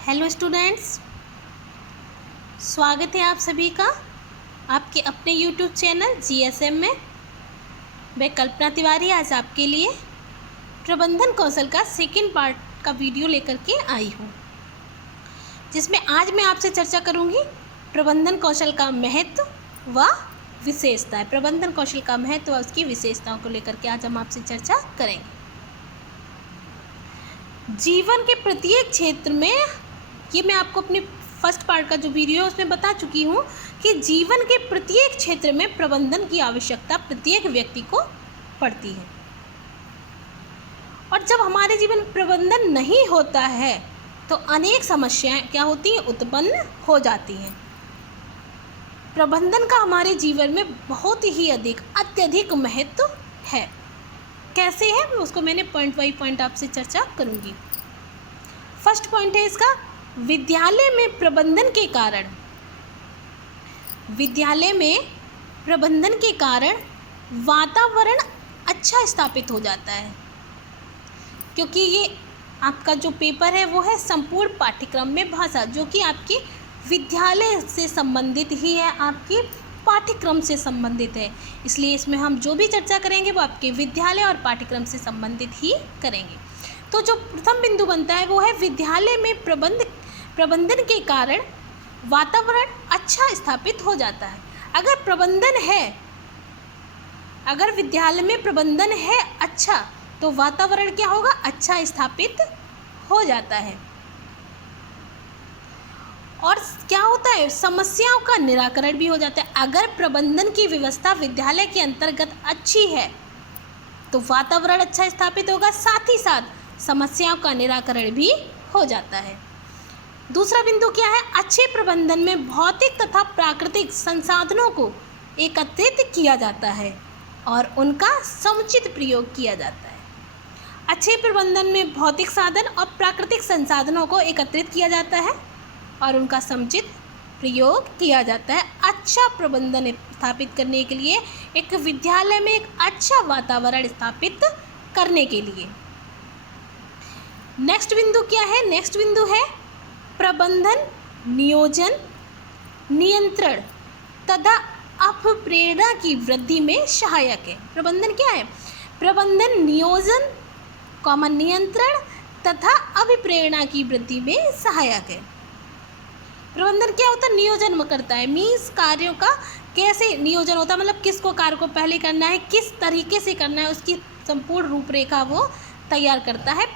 Hello students, स्वागत है आप सभी का आपके अपने यूट्यूब चैनल जीएसएम में। मैं कल्पना तिवारी आज आपके लिए प्रबंधन कौशल का सेकंड पार्ट का वीडियो लेकर के आई हूँ, जिसमें आज मैं आपसे चर्चा करूँगी प्रबंधन कौशल का महत्व व विशेषताएं। प्रबंधन कौशल का महत्व व उसकी विशेषताओं को लेकर के आज हम आपसे चर्चा करेंगे। जीवन के प्रत्येक क्षेत्र में, ये मैं आपको अपने फर्स्ट पार्ट का जो वीडियो है उसमें बता चुकी हूँ कि जीवन के प्रत्येक क्षेत्र में प्रबंधन की आवश्यकता प्रत्येक व्यक्ति को पड़ती है। और जब हमारे जीवन में प्रबंधन नहीं होता है तो अनेक समस्याएं क्या होती हैं, उत्पन्न हो जाती हैं। प्रबंधन का हमारे जीवन में बहुत ही अत्यधिक महत्व है। कैसे है उसको मैंने पॉइंट बाई पॉइंट आपसे चर्चा करूँगी। फर्स्ट पॉइंट है इसका, विद्यालय में प्रबंधन के कारण। विद्यालय में प्रबंधन के कारण वातावरण अच्छा स्थापित हो जाता है, क्योंकि ये आपका जो पेपर है वो है संपूर्ण पाठ्यक्रम में भाषा, जो कि आपके विद्यालय से संबंधित ही है, आपके पाठ्यक्रम से संबंधित है। इसलिए इसमें हम जो भी चर्चा करेंगे वो आपके विद्यालय और पाठ्यक्रम से संबंधित ही करेंगे। तो जो प्रथम बिंदु बनता है वो है विद्यालय में प्रबंधन के कारण वातावरण अच्छा स्थापित हो जाता है। अगर विद्यालय में प्रबंधन है अच्छा, तो वातावरण क्या होगा, अच्छा स्थापित हो जाता है। और क्या होता है, समस्याओं का निराकरण भी हो जाता है। अगर प्रबंधन की व्यवस्था विद्यालय के अंतर्गत अच्छी है तो वातावरण अच्छा स्थापित होगा, साथ ही साथ समस्याओं का निराकरण भी हो जाता है। दूसरा बिंदु क्या है, अच्छे प्रबंधन में भौतिक तथा प्राकृतिक संसाधनों को एकत्रित किया जाता है और उनका समुचित प्रयोग किया जाता है। अच्छे प्रबंधन में भौतिक साधन और प्राकृतिक संसाधनों को एकत्रित किया जाता है और उनका समुचित प्रयोग किया जाता है। अच्छा प्रबंधन स्थापित करने के लिए एक विद्यालय में एक अच्छा वातावरण स्थापित करने के लिए। नेक्स्ट बिंदु क्या है, नेक्स्ट बिंदु है प्रबंधन नियोजन, नियंत्रण तथा अभिप्रेरणा की वृद्धि में सहायक है। प्रबंधन क्या है, प्रबंधन नियोजन, नियंत्रण तथा अभिप्रेरणा की वृद्धि में सहायक है। प्रबंधन क्या होता है, नियोजन करता है। मीन्स कार्यों का कैसे नियोजन होता है, मतलब किसको कार्य को पहले करना है, किस तरीके से करना है, उसकी संपूर्ण रूपरेखा वो तैयार करता है।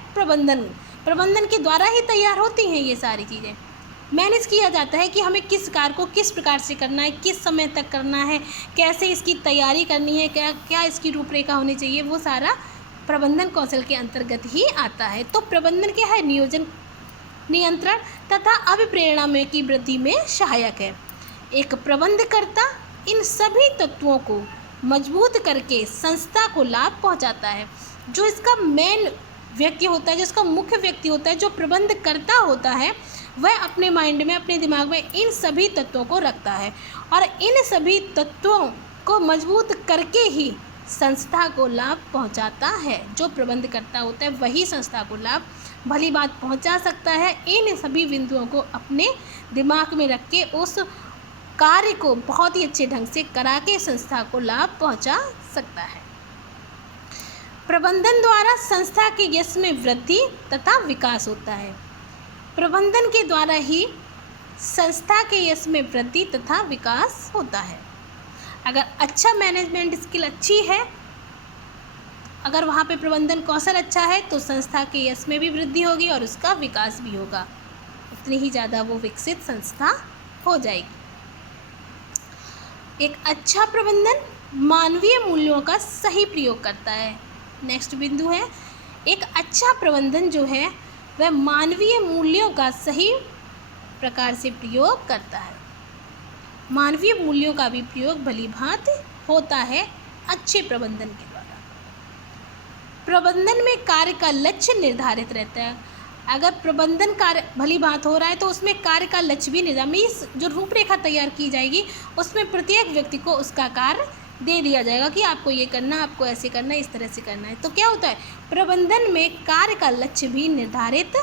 प्रबंधन के द्वारा ही तैयार होती हैं ये सारी चीज़ें। मैनेज किया जाता है कि हमें किस कार्य को किस प्रकार से करना है, किस समय तक करना है, कैसे इसकी तैयारी करनी है, क्या इसकी रूपरेखा होनी चाहिए, वो सारा प्रबंधन कौशल के अंतर्गत ही आता है। तो प्रबंधन क्या है, नियोजन, नियंत्रण तथा अभिप्रेरणा में की वृद्धि में सहायक है। एक प्रबंधकर्ता इन सभी तत्वों को मजबूत करके संस्था को लाभ पहुंचाता है। जो इसका मेन व्यक्ति होता है, जो इसका मुख्य व्यक्ति होता है, जो प्रबंधकर्ता होता है, वह अपने माइंड में, अपने दिमाग में इन सभी तत्वों को रखता है और इन सभी तत्वों को मजबूत करके ही संस्था को लाभ पहुंचाता है। जो प्रबंधकर्ता होता है वही संस्था को लाभ भली बात पहुंचा सकता है। इन सभी बिंदुओं को अपने दिमाग में रख के उस कार्य को बहुत ही अच्छे ढंग से करा के संस्था को लाभ पहुंचा सकता है। प्रबंधन द्वारा संस्था के यश में वृद्धि तथा विकास होता है। प्रबंधन के द्वारा ही संस्था के यश में वृद्धि तथा विकास होता है। अगर अच्छा मैनेजमेंट स्किल अच्छी है, अगर वहाँ पे प्रबंधन कौशल अच्छा है, तो संस्था के यश में भी वृद्धि होगी और उसका विकास भी होगा। उतनी ही ज़्यादा वो विकसित संस्था हो जाएगी। एक अच्छा प्रबंधन मानवीय मूल्यों का सही प्रयोग करता है। नेक्स्ट बिंदु है, एक अच्छा प्रबंधन जो है वह मानवीय मूल्यों का सही प्रकार से प्रयोग करता है। मानवीय मूल्यों का भी प्रयोग भली भांति होता है अच्छे प्रबंधन के द्वारा। प्रबंधन में कार्य का लक्ष्य निर्धारित रहता है। अगर प्रबंधन कार्य भली बात हो रहा है तो उसमें कार्य का लक्ष्य भी निर्धारित, जो रूपरेखा तैयार की जाएगी उसमें प्रत्येक व्यक्ति को उसका कार्य दे दिया जाएगा कि आपको ये करना, आपको ऐसे करना है, इस तरह से करना है। तो क्या होता है, प्रबंधन में कार्य का लक्ष्य भी निर्धारित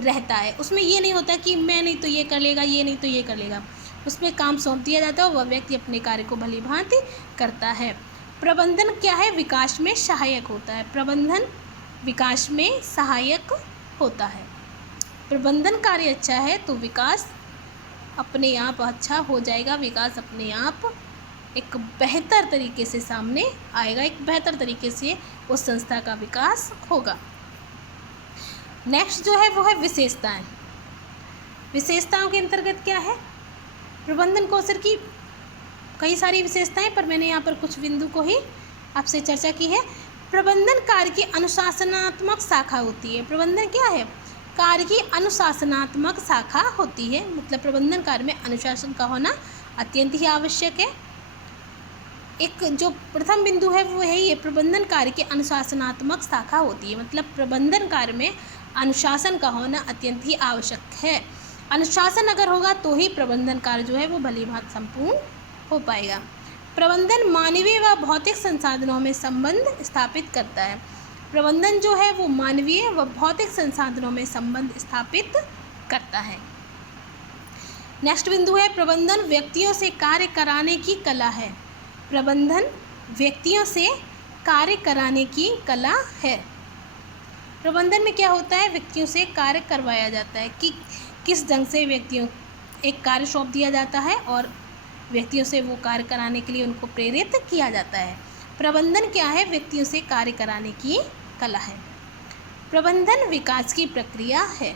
रहता है। उसमें ये नहीं होता कि मैं नहीं तो ये कर लेगा, ये नहीं तो ये कर लेगा। उसमें काम सौंप दिया जाता है और वह व्यक्ति अपने कार्य को भली भांति करता है। प्रबंधन क्या है? विकास में सहायक होता है। प्रबंधन विकास में सहायक होता है। प्रबंधन कार्य अच्छा है तो विकास अपने आप अच्छा हो जाएगा, विकास अपने आप एक बेहतर तरीके से सामने आएगा, एक बेहतर तरीके से उस संस्था का विकास होगा। नेक्स्ट जो है वो है विशेषताएं। विशेषताओं के अंतर्गत क्या है? प्रबंधन कौशल की कई सारी विशेषताएं, पर मैंने यहाँ पर कुछ बिंदु को ही आपसे चर्चा की है। प्रबंधन कार्य की अनुशासनात्मक शाखा होती है। प्रबंधन क्या है? कार्य की अनुशासनात्मक शाखा होती है, मतलब प्रबंधन कार्य में अनुशासन का होना अत्यंत ही आवश्यक है। एक जो प्रथम बिंदु है वो यही है, प्रबंधन कार्य की अनुशासनात्मक शाखा होती है, मतलब प्रबंधन कार्य में अनुशासन का होना अत्यंत ही आवश्यक है। अनुशासन अगर होगा तो ही प्रबंधन कार्य जो है वो भली भांति संपूर्ण हो पाएगा। प्रबंधन मानवीय व भौतिक संसाधनों में संबंध स्थापित करता है। प्रबंधन जो है वो मानवीय व भौतिक संसाधनों में संबंध स्थापित करता है। नेक्स्ट बिंदु है, प्रबंधन व्यक्तियों से कार्य कराने की कला है। प्रबंधन व्यक्तियों से कार्य कराने की कला है। प्रबंधन में क्या होता है? व्यक्तियों से कार्य करवाया जाता है कि किस ढंग से व्यक्तियों एक कार्य सौंप दिया जाता है और व्यक्तियों से वो कार्य कराने के लिए उनको प्रेरित किया जाता है। प्रबंधन क्या है? व्यक्तियों से कार्य कराने की कला है। प्रबंधन विकास की प्रक्रिया है।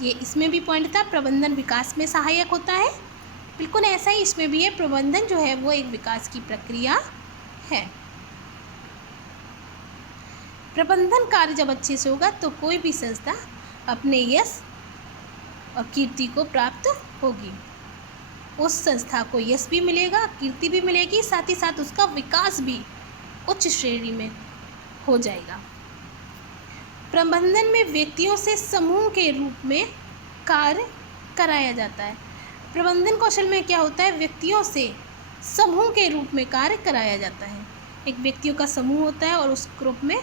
ये इसमें भी पॉइंट था, प्रबंधन विकास में सहायक होता है। बिल्कुल ऐसा ही इसमें भी है, प्रबंधन जो है वो एक विकास की प्रक्रिया है। प्रबंधन कार्य जब अच्छे से होगा तो कोई भी संस्था अपने यश और कीर्ति को प्राप्त होगी। उस संस्था को यश भी मिलेगा, कीर्ति भी मिलेगी, साथ ही साथ उसका विकास भी उच्च श्रेणी में हो जाएगा। प्रबंधन में व्यक्तियों से समूह के रूप में कार्य कराया जाता है। प्रबंधन कौशल में क्या होता है? व्यक्तियों से समूह के रूप में कार्य कराया जाता है। एक व्यक्तियों का समूह होता है और उस ग्रुप में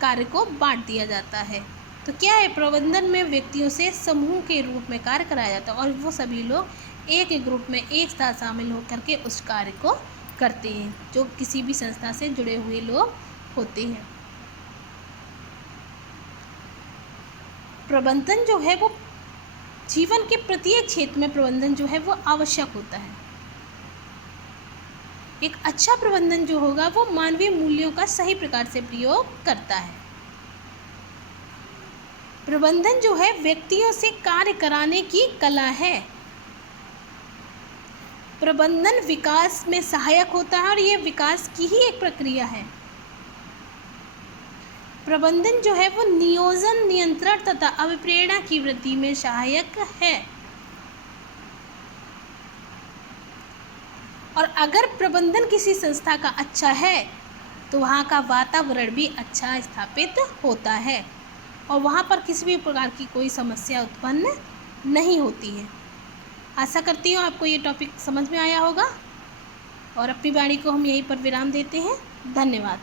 कार्य को बांट दिया जाता है। तो क्या है? प्रबंधन में व्यक्तियों से समूह के रूप में कार्य कराया जाता है और वो सभी लोग एक ग्रुप में एक साथ शामिल होकर के उस कार्य को करते हैं, जो किसी भी संस्था से जुड़े हुए लोग होते हैं। प्रबंधन जो है वो जीवन के प्रत्येक क्षेत्र में प्रबंधन जो है वो आवश्यक होता है। एक अच्छा प्रबंधन जो होगा वो मानवीय मूल्यों का सही प्रकार से प्रयोग करता है। प्रबंधन जो है व्यक्तियों से कार्य कराने की कला है। प्रबंधन विकास में सहायक होता है और यह विकास की ही एक प्रक्रिया है। प्रबंधन जो है वो नियोजन, नियंत्रण तथा अभिप्रेरणा की वृद्धि में सहायक है। और अगर प्रबंधन किसी संस्था का अच्छा है तो वहाँ का वातावरण भी अच्छा स्थापित होता है और वहाँ पर किसी भी प्रकार की कोई समस्या उत्पन्न नहीं होती है। आशा करती हूँ आपको ये टॉपिक समझ में आया होगा और अपनी वाणी को हम यहीं पर विराम देते हैं। धन्यवाद।